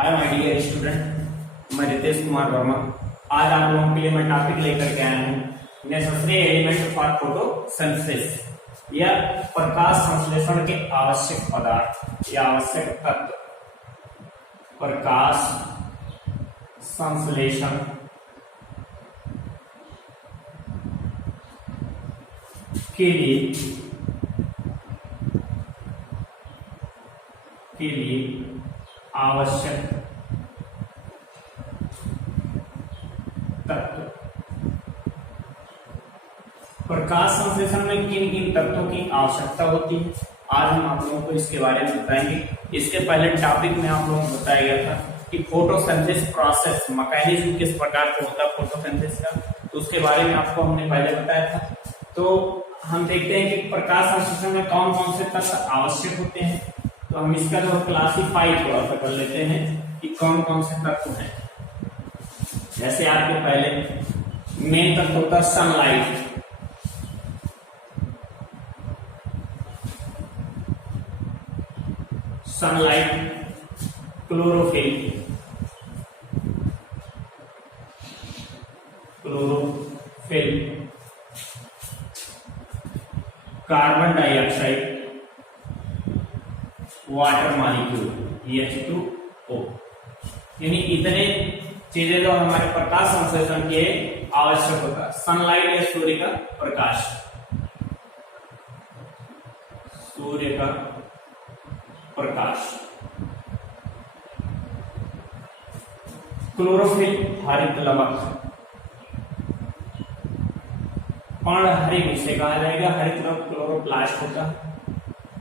Hi my dear student, मैं रितेश कुमार वर्मा। आज आप लोगों के लिए मैं टॉपिक लेकर के आया हूँ नेसेसरी एलिमेंट फॉर फोटोसिंथेसिस या प्रकाश संश्लेषण के आवश्यक पदार्थ या आवश्यक तत्व। प्रकाश संश्लेषण के लिए आवश्यक तत्व। प्रकाश संश्लेषण में किन किन तत्वों की आवश्यकता होती है, आज हम आप लोगों को इसके बारे में बताएंगे। इसके पहले टॉपिक में आप लोगों को बताया गया था कि फोटोसिंथेसिस प्रोसेस मैकेनिज्म किस प्रकार से होता है फोटोसिंथेसिस का, तो उसके बारे में आपको हमने पहले बताया था। तो हम देखते हैं कि प्रकाश संश्लेषण में कौन कौन से तत्व आवश्यक होते हैं। तो हम इसका जो क्लासीफाई थोड़ा सा कर लेते हैं कि कौन कौन से तत्व हैं। जैसे आपके पहले मेन तत्व होता है sunlight. Sunlight, chlorophyll, carbon dioxide, water molecule H2O, यानी इतने चीजें जो हमारे प्रकाश संश्लेषण के आवश्यक होता है। सनलाइट या सूर्य का प्रकाश, सूर्य का प्रकाश। क्लोरोफिल हरित लवक, पर्णहरित इसे कहा जाएगा। हरित लवक क्लोरोप्लास्ट होता है,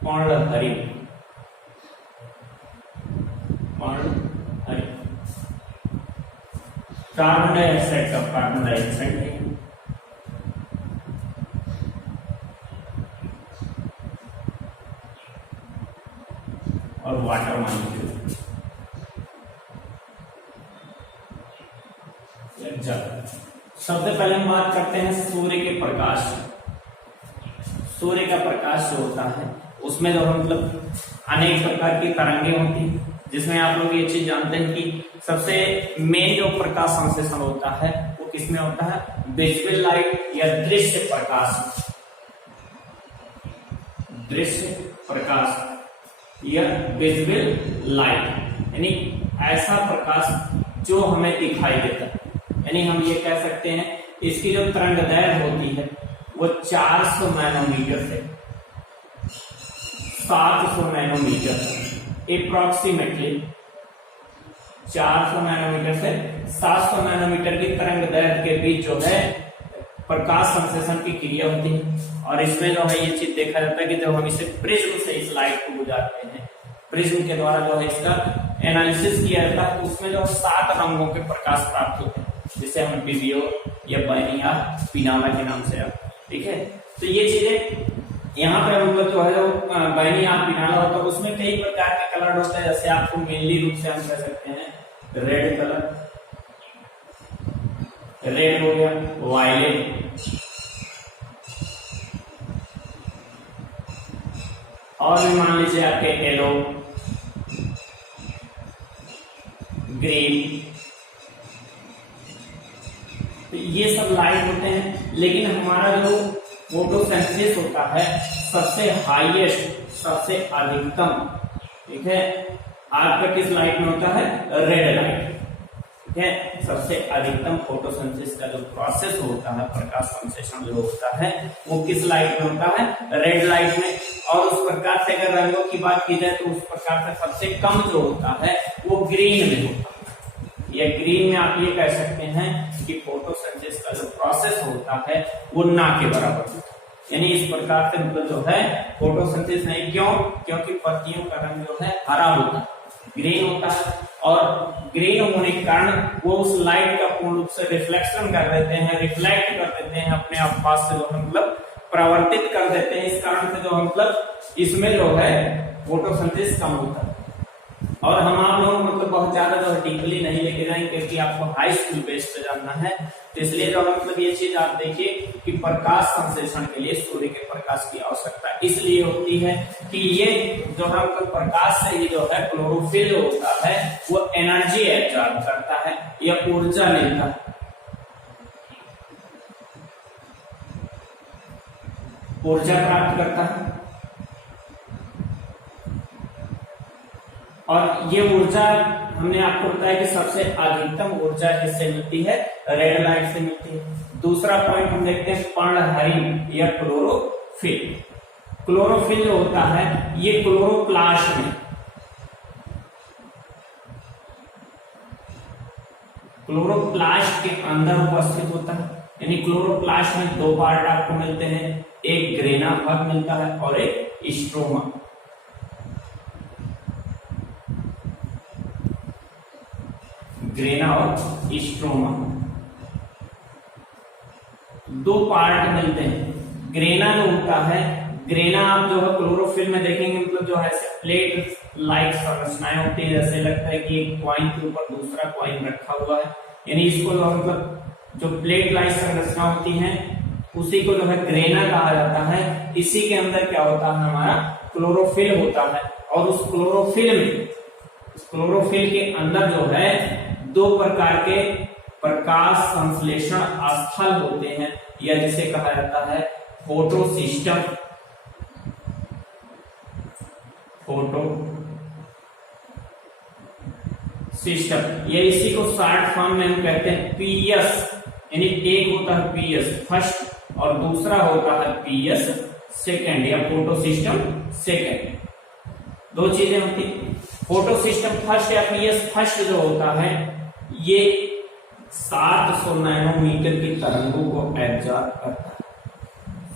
पर्णहरित। कार्बन डाइऑक्साइड का कार्बन डाइऑक्साइड है, और वाटर मॉलिक्यूल जल। सबसे पहले हम बात करते हैं सूर्य के प्रकाश। सूर्य का प्रकाश जो होता है उसमें जो मतलब अनेक प्रकार की तरंगें होती हैं, जिसमें आप लोग ये चीज जानते हैं कि सबसे मेन जो प्रकाश संश्लेषण होता है वो किसमें होता है, विजिबल लाइट या दृश्य प्रकाश। दृश्य प्रकाश या विजिबल लाइट, यानी ऐसा प्रकाश जो हमें दिखाई देता है। यानी हम ये कह सकते हैं इसकी जो तरंगदैर्घ्य होती है वो 400 नैनोमीटर से 700 नैनोमीटर, अप्रोक्सीमेटली 400 नैनोमीटर से 700 नैनोमीटर की तरंगदैर्घ्य के बीच जो है प्रकाश संश्लेषण की क्रिया होती है। और इसमें जो है ये चीज देखा जाता है कि जब हम इसे प्रिज्म से इस लाइट को गुजारते हैं, प्रिज्म के द्वारा जो है इसका एनालिसिस किया जाता है, तो उसमें जो 7 रंगों के प्रकाश प्राप्त होते हैं, जिसे हम विजियो या बैनिया पिनाला के नाम से, ठीक है। तो ये चीजें यहाँ पे मतलब जो है जो बैनिया पिनाला होता है उसमें कई प्रकार के कलर होते हैं। जैसे आपको मेनली रूप से हम कह सकते हैं रेड कलर, रेड हो गया, वायलेट, और भी मान लीजिए आपके येलो, ग्रीन, तो ये सब लाइट होते हैं। लेकिन हमारा जो फोटोसिंथेसिस होता है सबसे हाईएस्ट, सबसे अधिकतम, ठीक है, आपका किस लाइट में होता है, रेड लाइट, ठीक है। सबसे अधिकतम फोटोसिंथेसिस का जो प्रोसेस होता है, प्रकाश संश्लेषण जो होता है वो किस लाइट में होता है, रेड लाइट में। और उस प्रकार से अगर रंगों की बात की जाए तो उस प्रकार से सबसे कम जो होता है वो ग्रीन में होता है। या ग्रीन में आप ये कह सकते हैं कि फोटोसिंथेसिस का जो प्रोसेस होता है वो ना के बराबर होता है। यानी इस प्रकार से मतलब जो है फोटोसिंथेसिस नहीं, क्यों, क्योंकि पत्तियों का रंग जो है हरा होता है, ग्रीन होता है, और ग्रीन होने के कारण वो उस लाइट का पूर्ण रूप से रिफ्लेक्शन कर देते हैं, रिफ्लेक्ट कर देते हैं अपने आसपास से, जो मतलब प्रवर्तित कर देते हैं। इस कारण से जो मतलब इसमें जो है फोटोसिंथेसिस कम होता है। और हम आप लोग मतलब बहुत ज्यादा जो है डीपली नहीं लेके जाएंगे, क्योंकि आपको हाई स्कूल बेस पे जानना है। तो इसलिए जो मतलब ये चीज आप देखिए कि प्रकाश संश्लेषण के लिए सूर्य के प्रकाश की आवश्यकता इसलिए होती है कि ये जो हम प्रकाश से ही जो है क्लोरोफिल होता है वो एनर्जी एब्जॉर्ब करता है या ऊर्जा लेता है, ऊर्जा प्राप्त करता है। और ये ऊर्जा हमने आपको बताया कि सबसे अधिकतम ऊर्जा किससे मिलती है, रेड लाइट से मिलती है। दूसरा पॉइंट हम देखते हैं पर्णहरित या क्लोरोफिल। क्लोरोफिल जो होता है ये क्लोरोप्लास्ट में, क्लोरोप्लास्ट के अंदर उपस्थित होता है। यानी क्लोरोप्लास्ट में दो पार्ट आपको मिलते हैं, एक ग्रेना भाग मिलता है और एक स्ट्रोमा। ग्रेना और स्ट्रोमा दो पार्ट मिलते हैं। ग्रेना जो होता है, ग्रेना आप जो है क्लोरोफिल में देखेंगे मतलब जो है प्लेट लाइक संरचनाएं होती है, जैसे लगता है कि एक कॉइन के ऊपर दूसरा कॉइन रखा हुआ है। यानी इसको जो मतलब जो प्लेट लाइक संरचना होती है उसी को जो है ग्रेना कहा जाता है। इसी के अंदर क्या होता है, हमारा क्लोरोफिल होता है। और उस क्लोरोफिल में, उस क्लोरोफिल के अंदर जो है दो प्रकार के प्रकाश संश्लेषण स्थल होते हैं, या जिसे कहा जाता है फोटो सिस्टम, फोटो सिस्टम। ये इसी को शॉर्ट फॉर्म में हम कहते हैं पीएस। यानी एक होता है पीएस फर्स्ट और दूसरा होता है पीएस सेकंड या फोटो सिस्टम सेकंड। दो चीजें होती हैं। फोटो सिस्टम फर्स्ट या पीएस फर्स्ट जो होता है ये 700 नैनोमीटर की तरंगों को एब्जॉर्ब करता है,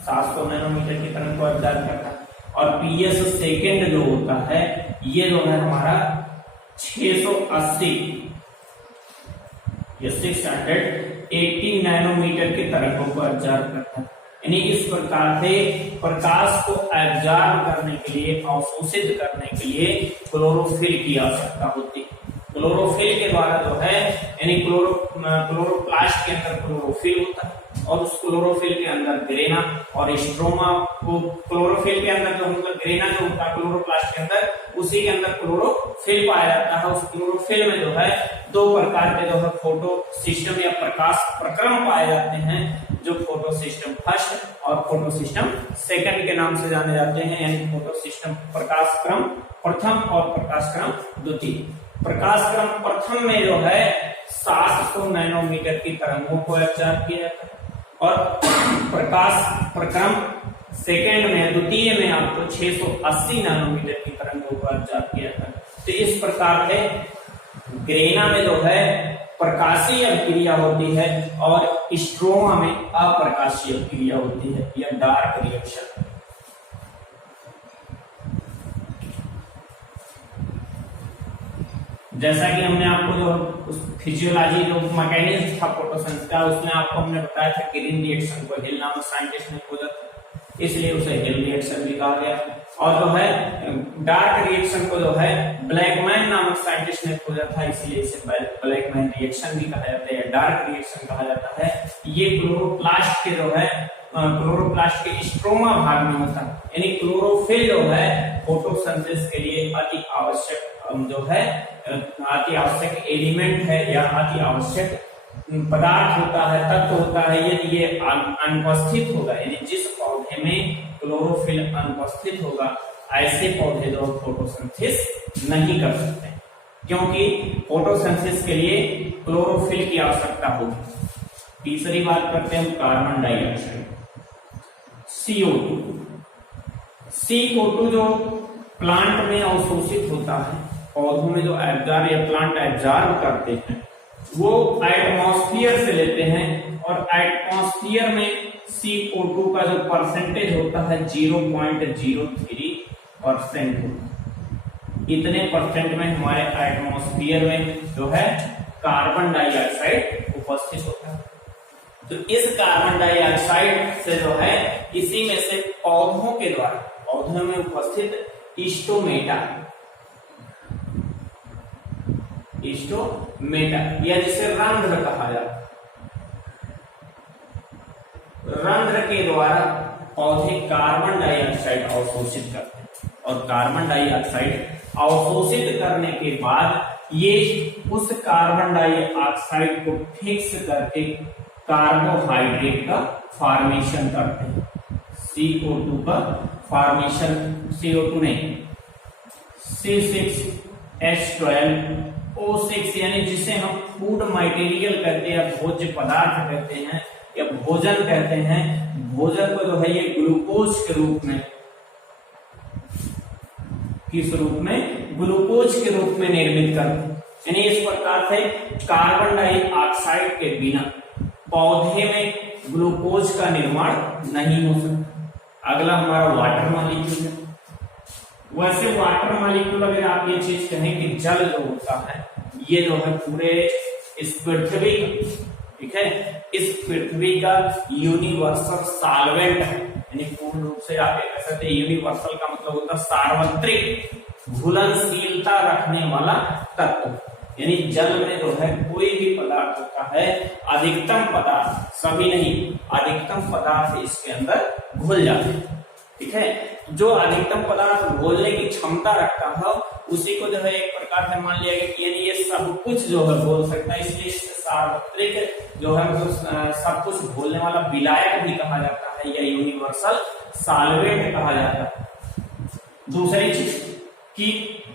700 नैनोमीटर की तरंग को एब्जॉर्ब करता है। और पीएस सेकंड जो होता है ये जो है हमारा 680 या 680 नैनोमीटर की तरंगों को एब्जॉर्ब करता है। यानी इस प्रकार से प्रकाश को एब्जॉर्ब करने के लिए, अवशोषित करने के लिए क्लोरोफिल की आवश्यकता होती है। क्लोरोफिल के द्वारा जो है यानी क्लोरोप्लास्ट के अंदर क्लोरोफिल होता है और उस क्लोरोफिल के अंदर ग्रेना और स्ट्रोमा को, क्लोरोफिल के अंदर जो मतलब ग्रेना जो होता है क्लोरोप्लास्ट के अंदर, उसी के अंदर क्लोरोफिल पाया जाता है। उस क्लोरोफिल में जो है दो प्रकार के जो है फोटो सिस्टम या प्रकाश प्रक्रम पाए जाते हैं, जो फोटो सिस्टम फर्स्ट और फोटो सिस्टम सेकंड के नाम से जाने जाते हैं। यानी फोटो सिस्टम प्रकाश क्रम प्रथम और प्रकाश क्रम द्वितीय। प्रकाश क्रम प्रथम में जो है 700 नैनोमीटर की तरंगों को एब्जॉर्ब किया जाता है और प्रकाश प्रक्रम सेकंड में, द्वितीय में आपको 680 नैनोमीटर की तरंगों को एब्जॉर्ब किया जाता है। तो इस प्रकार से ग्रेना में जो है प्रकाशीय अभिक्रिया होती है और स्ट्रोमा में अप्रकाशीय अभिक्रिया होती है या डार्क रिएक्शन। जैसा कि हमने आपको जो फिजियोलॉजी जो मैकेनिज्म था फोटोसिंथेसिस का, उसमें आपको हमने बताया था ग्रीन रिएक्शन को हिल नामक साइंटिस्ट ने खोजा था, इसलिए उसे हिल रिएक्शन भी कहा गया। और जो है डार्क रिएक्शन को जो है ब्लैकमैन नामक साइंटिस्ट ने खोजा था, इसलिए इसे ब्लैकमैन रिएक्शन भी कहा जाता है, डार्क रिएक्शन कहा जाता है। ये क्लोरोप्लास्ट के जो है क्लोरोप्लास्ट के स्ट्रोमा भाग में होता है। यानी क्लोरोफिल जो है फोटोसिंथेसिस के लिए अति आवश्यक जो है, अति आवश्यक एलिमेंट है या अति आवश्यक पदार्थ होता है, तत्व होता है। यदि ये अनुपस्थित होगा, यानी जिस पौधे में क्लोरोफिल अनुपस्थित होगा, ऐसे पौधे जो फोटोसिंथेसिस नहीं कर सकते, क्योंकि फोटोसिंथेसिस के लिए क्लोरोफिल की आवश्यकता होगी। तीसरी बात करते हैं कार्बन डाइऑक्साइड, CO2। CO2 जो प्लांट में अवशोषित होता है, पौधों में जो एब्जॉर्ब या प्लांट एब्जॉर्ब करते हैं, वो एटमॉस्फेयर से लेते हैं और एटमॉस्फेयर में CO2 का जो परसेंटेज होता है 0.03% इतने परसेंट में हमारे एटमॉस्फेयर में जो है कार्बन डाइऑक्साइड उपस्थित होता है। तो इस कार्बन डाइऑक्साइड से जो है इसी में से पौधों के द्वारा, पौधों में उपस्थित स्टोमेटा, स्टोमेटा, या जिसे रंध्र कहा जाता है। रंध्र के द्वारा पौधे कार्बन डाइऑक्साइड अवशोषित करते हैं, और कार्बन डाइऑक्साइड अवशोषित करने के बाद ये उस कार्बन डाइऑक्साइड को फिक्स करके कार्बोहाइड्रेट का फॉर्मेशन करते हैं। CO2 का फॉर्मेशन, CO2 नहीं, C6H12O6, यानी जिसे हम फूड मटेरियल कहते हैं, भोज्य पदार्थ कहते हैं या भोजन कहते हैं। भोजन को जो है ये ग्लूकोज के रूप में, किस रूप में, ग्लूकोज के रूप में निर्मित करते हैं। यानी इस प्रकार से कार्बन डाइऑक्साइड के बिना पौधे में ग्लूकोज का निर्माण नहीं हो सकता। अगला हमारा वाटर मॉलिक्यूल है। वैसे वाटर मॉलिक्यूल, अगर आप ये चीज कहें कि जल जो होता है ये जो है पूरे इस पृथ्वी, ठीक है, इस पृथ्वी का यूनिवर्सल सॉल्वेंट है। यानी पूर्ण रूप से आप ये कह सकते हैं, यूनिवर्सल का मतलब होता है सार्वत्रिक घुलनशीलता रखने वाला तत्व। यानी जल में जो है कोई भी पदार्थ होता है, अधिकतम पदार्थ, सभी नहीं, अधिकतम पदार्थ इसके अंदर घुल जाते हैं। ठीक है, जो अधिकतम पदार्थ घोलने की क्षमता रखता है उसी को जो है एक प्रकार से मान लिया गया कि यानी ये सब कुछ जो है घोल सकता है, इसलिए सार्वत्रिक जो है मतलब सब कुछ घोलने वाला विलायक भी कहा जाता है या यूनिवर्सल सॉल्वेंट कहा जाता है। दूसरी चीज कि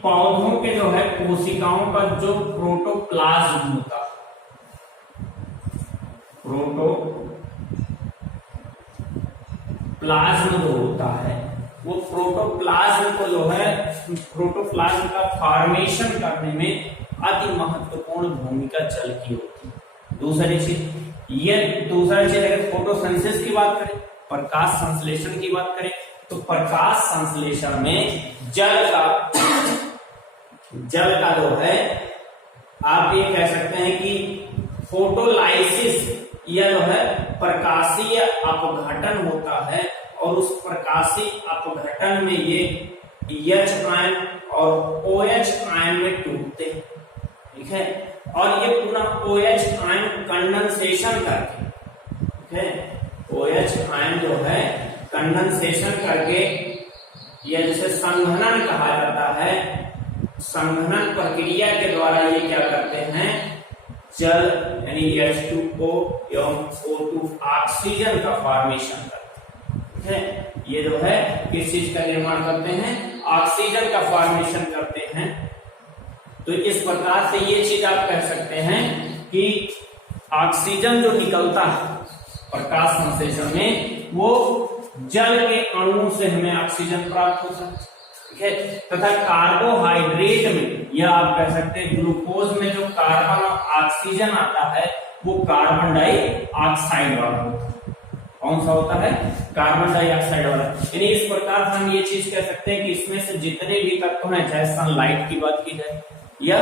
पौधों के जो है कोशिकाओं का जो प्रोटोप्लाज्म होता है, प्लाज्म जो होता है वो प्रोटोप्लाज्म को जो है, प्रोटोप्लाज्म का फॉर्मेशन करने में अति महत्वपूर्ण भूमिका जल की होती है। दूसरी चीज अगर फोटोसिंथेसिस की बात करें, प्रकाश संश्लेषण की बात करें, तो प्रकाश संश्लेषण में जल का जो है आप ये कह सकते हैं कि फोटोलाइसिस या जो है प्रकाशीय अपघटन होता है, और उस प्रकाशीय अपघटन में ये H आयन और OH आयन में टूटते हैं। ठीक है, और ये पूरा OH आयन कंडेंसेशन करके, ठीक है, OH आयन जो है कंडेंसेशन करके, या जिसे संघनन कहा जाता है, संघनन प्रक्रिया के द्वारा ये क्या करते हैं, जल यानी H2O एवं O2 ऑक्सीजन का फॉर्मेशन करते हैं। ठीक है, ये जो है किस चीज का निर्माण करते हैं, ऑक्सीजन का फॉर्मेशन करते हैं। तो इस प्रकार से ये चीज आप कह सकते हैं कि ऑक्सीजन जो निकलता है प्रकाश संश्लेषण में, वो जल के अणुओं से हमें ऑक्सीजन प्राप्त होता है। ठीक है, तथा कार्बोहाइड्रेट में, या आप कह सकते हैं ग्लूकोज में जो कार्बन और ऑक्सीजन आता है वो कार्बन डाइऑक्साइड वाला होता है। कौन सा होता है, कार्बन डाइऑक्साइड वाला। यानी इस प्रकार से हम ये चीज कह सकते हैं कि इसमें से जितने भी तत्व हैं, चाहे सनलाइट की बात की जाए या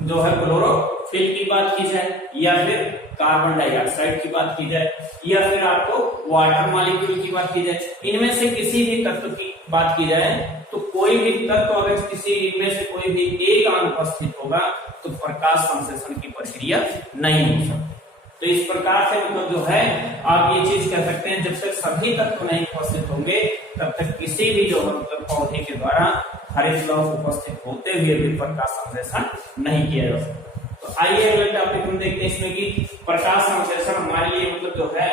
जो है क्लोरोफिल की बात की जाए, या फिर कार्बन डाइऑक्साइड की बात की जाए, या फिर आपको वाटर मॉलिक्यूल की बात की जाए, इनमें से किसी भी तत्व की बात की जाए, तो कोई भी तत्व अगर किसी इनमें से कोई भी एक अनुपस्थित होगा तो प्रकाश संश्लेषण की प्रक्रिया नहीं हो सकती। तो इस प्रकार से मतलब जो है आप ये चीज कह सकते हैं, जब तक सभी तत्व नहीं उपस्थित होंगे तब तक किसी भी जो मतलब पौधे के द्वारा हरित लौह उपस्थित होते हुए भी प्रकाश संश्लेषण नहीं किया जा सकता। तो आइए अगले टॉपिक हम देखते हैं इसमें कि प्रकाश संश्लेषण हमारे लिए मतलब जो है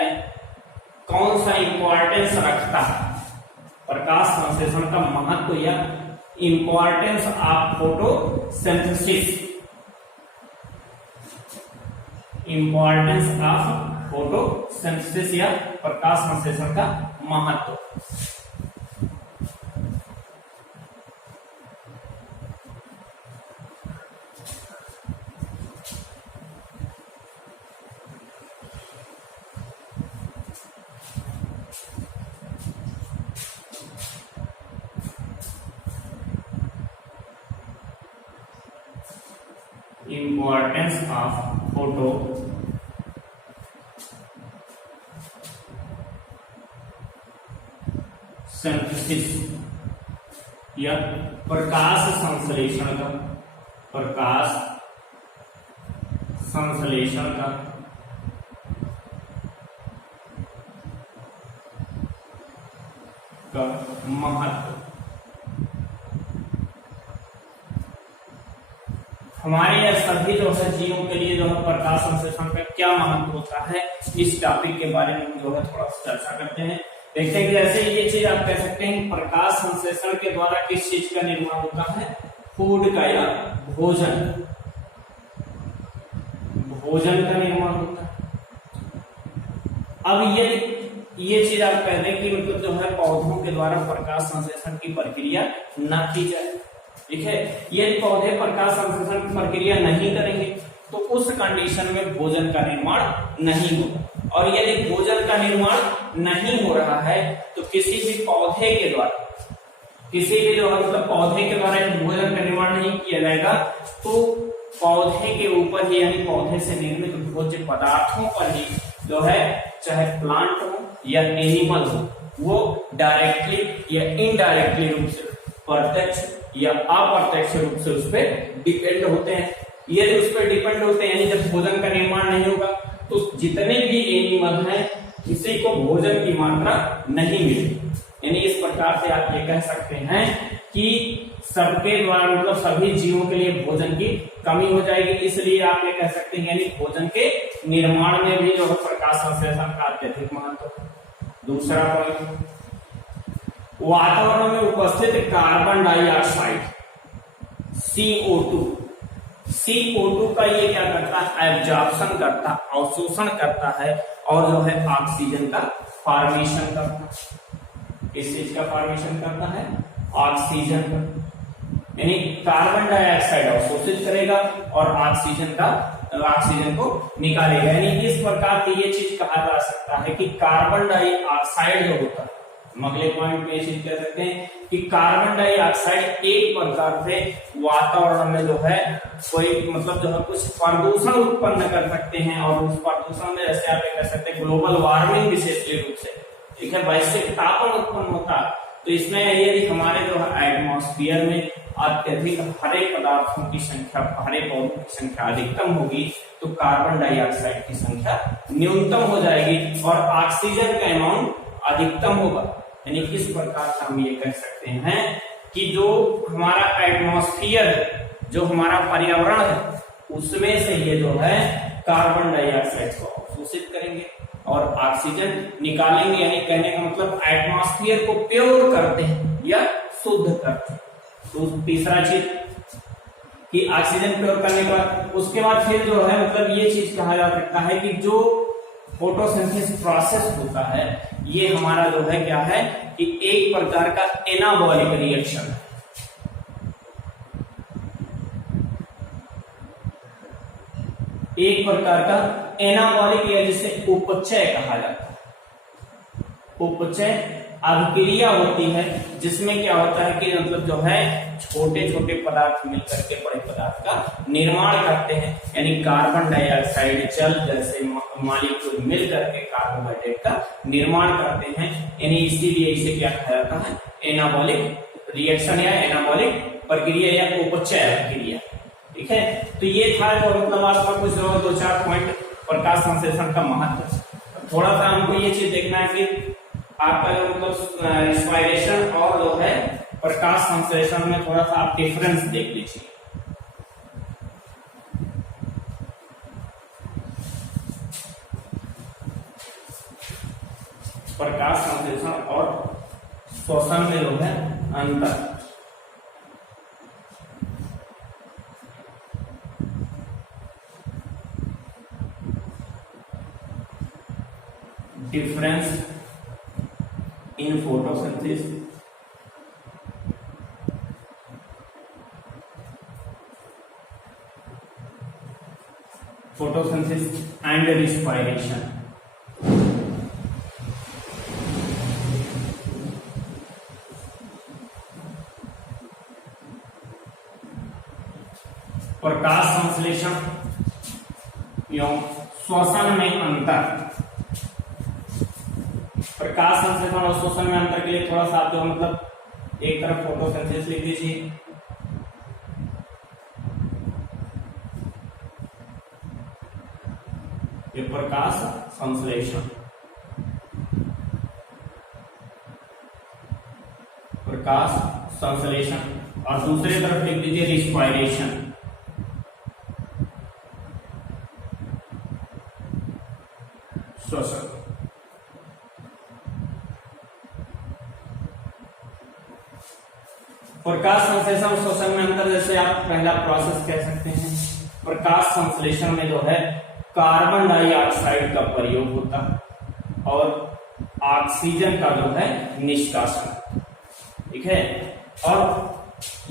कौन सा इंपॉर्टेंस रखता है, प्रकाश संश्लेषण का महत्व या importance of photosynthesis, importance of photosynthesis या प्रकाश संश्लेषण का महत्व। Importance of photosynthesis या प्रकाश संश्लेषण का, प्रकाश संश्लेषण का महत्व। हमारे यह सभी जो है जीवों के लिए जो है प्रकाश संश्लेषण का क्या महत्व होता है, इस टॉपिक के बारे में जो है थोड़ा सा चर्चा करते हैं। देखते हैं कि जैसे ये चीज आप कह सकते हैं प्रकाश संश्लेषण के द्वारा किस चीज का निर्माण होता है, फूड का या भोजन का निर्माण होता है। अब ये चीज आप कह दें कि मतलब जो है पौधों के द्वारा प्रकाश संश्लेषण की प्रक्रिया न की जाए, ठीक है। यदि पौधे प्रकाश संश्लेषण की प्रक्रिया नहीं करेंगे तो उस कंडीशन में भोजन का निर्माण नहीं होगा। और यदि भोजन का निर्माण नहीं हो रहा है तो किसी भी पौधे के द्वारा, किसी भी जो है मतलब पौधे के द्वारा भोजन का निर्माण नहीं किया जाएगा तो पौधे के ऊपर ही यानी पौधे से निर्मित भोज्य पदार्थों पर ही जो है चाहे प्लांट हो या एनिमल हो, वो डायरेक्टली या इनडायरेक्टली रूप से, प्रत्यक्ष या अप्रत्यक्ष रूप से उस पर डिपेंड होते हैं। यदि उस पर डिपेंड होते हैं, जब भोजन का निर्माण नहीं होगा तो जितने भी एनिमल हैं किसी को भोजन की मात्रा नहीं मिलेगी। यानी इस प्रकार से आप ये कह सकते हैं कि सबके द्वारा मतलब सभी जीवों के लिए भोजन की कमी हो जाएगी। इसलिए आप ये कह सकते हैं यानी भोजन के निर्माण में भी जो है प्रकाश संश्लेषण का अत्यधिक महत्व। दूसरा पॉइंट, वातावरण में उपस्थित कार्बन डाइऑक्साइड CO2 का ये क्या करता है, एब्जॉर्प्शन करता है, अवशोषण करता है और जो है ऑक्सीजन का फॉर्मेशन करता है। किस चीज का फॉर्मेशन करता है, ऑक्सीजन का। यानी कार्बन डाइऑक्साइड अवशोषित करेगा और ऑक्सीजन को निकालेगा। यानी इस प्रकार की ये चीज कहा जा सकता है कि कार्बन डाइऑक्साइड जो होता है, हम अगले पॉइंट पे ये चीज कह सकते हैं कि कार्बन डाइऑक्साइड एक प्रकार से वातावरण में जो है कोई मतलब जो है कुछ प्रदूषण उत्पन्न कर सकते हैं। और उस प्रदूषण में जैसे आप कह सकते हैं ग्लोबल वार्मिंग विशेष रूप से, ठीक है, वैश्विक तापन उत्पन्न होता है। तो इसमें यदि हमारे जो है एटमॉस्फेयर में अत्यधिक हरे पदार्थों की संख्या, हरे पौधों की संख्या अधिकतम होगी तो कार्बन डाइऑक्साइड की संख्या न्यूनतम हो जाएगी और ऑक्सीजन का अमाउंट अधिकतम होगा। यानी इस प्रकार से हम ये कह सकते हैं कि जो हमारा एटमॉस्फेयर, जो हमारा पर्यावरण है, उसमें से ये जो है कार्बन डाइऑक्साइड को अवशोषित करेंगे और ऑक्सीजन निकालेंगे। यानी कहने का मतलब एटमॉस्फेयर को प्योर करते हैं या शुद्ध करते हैं। तो तीसरा चीज कि ऑक्सीजन प्योर करने के बाद उसके बाद फिर जो है मतलब ये चीज कहा जा सकता है कि जो फोटोसिंथेसिस प्रोसेस होता है ये हमारा जो है क्या है कि एक प्रकार का एनाबॉलिक रिएक्शन है। एक प्रकार का एनाबॉलिक या जिसे उपचय कहा जाता है। उपचय अभिक्रिया होती है जिसमें क्या होता है कि मतलब जो है छोटे छोटे पदार्थ मिलकर के बड़े पदार्थ का निर्माण करते हैं। यानी कार्बन डाइऑक्साइड जल जैसे मॉलिक्यूल मिल करके कार्बोहाइड्रेट का निर्माण करते हैं। यानी इसीलिए इसे क्या कहा जाता है, एनाबॉलिक रिएक्शन या एनाबॉलिक प्रक्रिया या उपचय अभिक्रिया। ठीक है, तो ये था जो मतलब आपका कुछ दो चार पॉइंट प्रकाश संश्लेषण का महत्व। थोड़ा सा हमको ये चीज देखना है कि आपका जो मतलब रिस्पायरेशन और जो है प्रकाश संश्लेषण में थोड़ा सा आप डिफरेंस देख लीजिए। प्रकाश संश्लेषण और श्वसन में जो है अंतर। Difference in photosynthesis and respiration। प्रकाश संश्लेषण एवं श्वसन में अंतर। प्रकाश संश्लेषण और श्वसन में अंतर के लिए थोड़ा सा आप जो मतलब एक तरफ फोटोसिंथेसिस लिख दीजिए। प्रकाश संश्लेषण, प्रकाश संश्लेषण, और दूसरी तरफ लिख दीजिए रिस्पायरेशन, श्वसन। प्रकाश संश्लेषण श्वसन में अंतर, जैसे आप पहला प्रोसेस कह सकते हैं, प्रकाश संश्लेषण में जो है कार्बन डाइऑक्साइड का प्रयोग होता है और ऑक्सीजन का जो है निष्कासन, ठीक है। और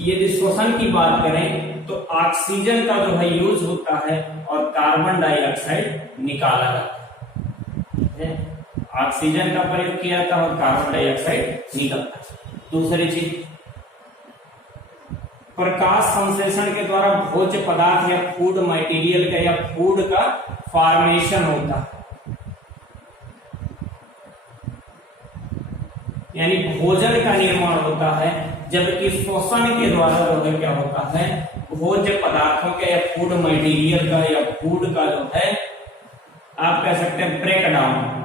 यदि श्वसन की बात करें तो ऑक्सीजन का जो है यूज होता है और कार्बन डाइऑक्साइड निकाला जाता है, ऑक्सीजन का प्रयोग किया जाता है और कार्बन डाइऑक्साइड निकलता है। दूसरी चीज, प्रकाश संश्लेषण के द्वारा भोज्य पदार्थ या फूड मटेरियल का या फूड का फॉर्मेशन होता है, यानी भोजन का निर्माण होता है, जबकि श्वसन के द्वारा जो है क्या होता है, भोज्य पदार्थों के या फूड मटेरियल का या फूड का जो है आप कह सकते हैं ब्रेक डाउन,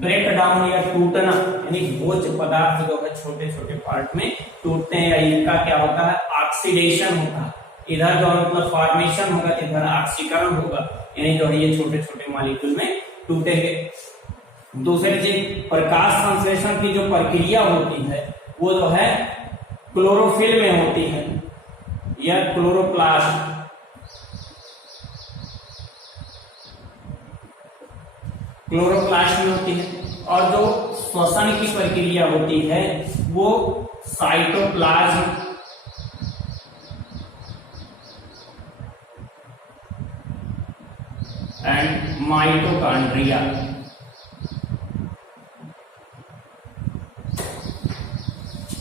ब्रेक डाउन या टूटना, यानी भोज्य पदार्थ जो है छोटे छोटे पार्ट में टूटते हैं, या इनका क्या होता है ऑक्सीडेशन होता है, इधर जो मतलब फॉर्मेशन होगा इधर ऑक्सीकरण होगा, यानी जो है ये छोटे छोटे मॉलिक्यूल में टूटेंगे। दूसरी चीज, प्रकाश संश्लेषण की जो प्रक्रिया होती है वो जो है क्लोरोफिल में होती है या क्लोरोप्लास्ट, क्लोरोप्लास्ट में होती है, और जो श्वसन की प्रक्रिया होती है वो साइटोप्लाज्म एंड माइटोकॉन्ड्रिया,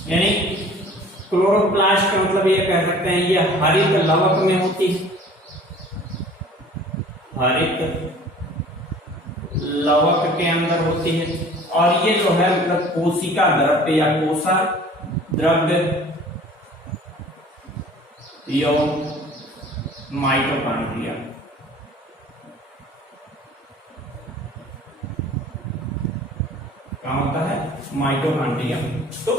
यानी क्लोरोप्लास्ट का मतलब ये कह सकते हैं ये हरित लवक में होती है, हरित लवक के अंदर होती है, और ये जो है मतलब कोशिका द्रव्य या कोशा द्रव्य एवं माइटोकॉन्ड्रिया, कहाँ होता है माइटोकॉन्ड्रिया। तो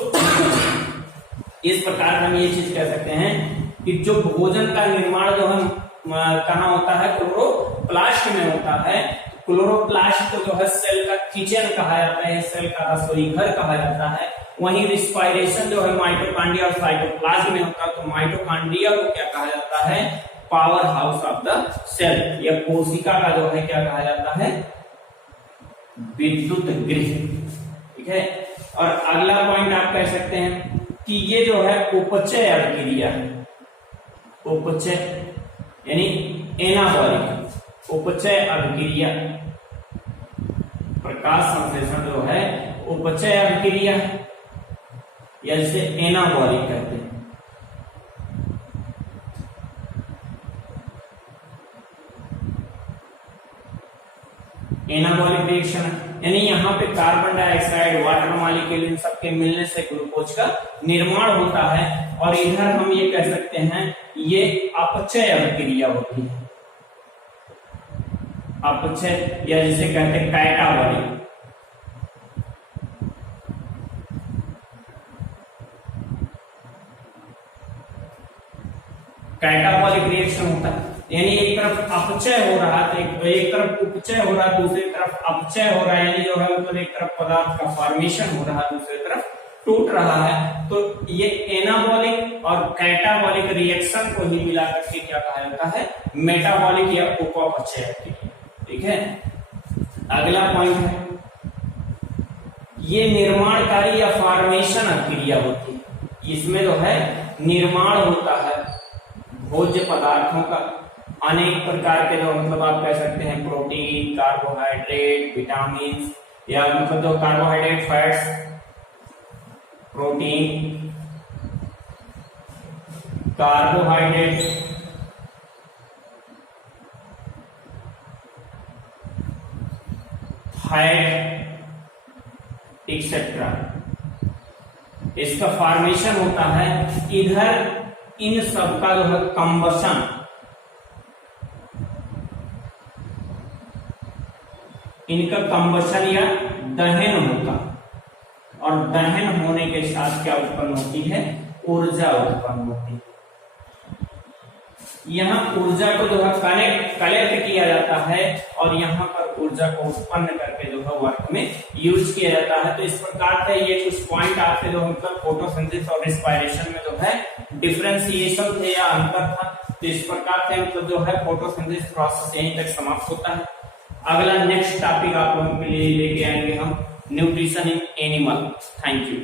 इस प्रकार हम ये चीज कह सकते हैं कि जो भोजन का निर्माण जो है कहाँ होता है, क्लोरोप्लास्ट में होता है। क्लोरोप्लास्ट को जो है सेल का किचन कहा जाता है, सेल का रसोई घर कहा जाता है। वहीं रिस्पायरेशन जो है माइटोकॉन्ड्रिया और साइटोप्लाज्म में होता है। तो माइटोकॉन्ड्रिया को क्या कहा जाता है, powerhouse of the cell, या कोशिका का जो है क्या कहा जाता है, विद्युत गृह, ठीक है। और अगला पॉइंट आप कह सकते हैं कि ये जो है उपचय अभिक्रिया है, उपचय यानी एनाबॉलिक उपचय अभिक्रिया, प्रकाश संश्लेषण जो है उपचय अभिक्रिया या जिसे एनाबॉलिक कहते हैं। एनाबॉलिक रिएक्शन यानी यहाँ पे कार्बन डाइऑक्साइड, वाटर मॉलिक्यूल इन सबके मिलने से ग्लूकोज का निर्माण होता है। और इधर हम ये कह सकते हैं ये अपचय अभिक्रिया होती है, अपचय या जिसे कहते हैं कैटाबॉलिक। कैटाबॉलिक रिएक्शन होता है यानी एक तरफ अपचय हो रहा है, एक तरफ उपचय हो रहा है, दूसरी तरफ अपचय हो रहा है, यानी जो है मतलब एक तरफ पदार्थ का फॉर्मेशन हो रहा है, दूसरी तरफ टूट रहा है। तो ये एनाबॉलिक और कैटाबॉलिक रिएक्शन को ही मिलाकर के क्या कहा जाता है, मेटाबॉलिक या उपचय, ठीक है। अगला पॉइंट है ये निर्माणकारी या फॉर्मेशन अभिक्रिया होती है। इसमें जो है निर्माण होता है भोज्य पदार्थों का, अनेक प्रकार के जो मतलब आप कह सकते हैं प्रोटीन, कार्बोहाइड्रेट, विटामिन या मतलब जो carbohydrate, fats, protein, carbohydrate, fat etcetera, इसका फॉर्मेशन होता है। इधर इन सबका जो है कंबशन, इनका कंबशन या दहन होता, और दहन होने के साथ क्या उत्पन्न होती है, ऊर्जा उत्पन्न होती है। यहाँ ऊर्जा को जो है कलेक्ट किया जाता है और यहाँ पर ऊर्जा को उत्पन्न करके जो है वर्क में यूज किया जाता है। तो इस प्रकार से ये कुछ पॉइंट आपके जो मतलब फोटोसिंथेसिस और रेस्पिरेशन में जो है डिफरेंशिएशन थे या अंतर था। तो इस प्रकार से मतलब जो है फोटोसिंथेसिस प्रोसेस यहीं तक समाप्त होता है। अगला नेक्स्ट टॉपिक आप लोगों के लिए लेके आएंगे हम nutrition in animal. Thank you.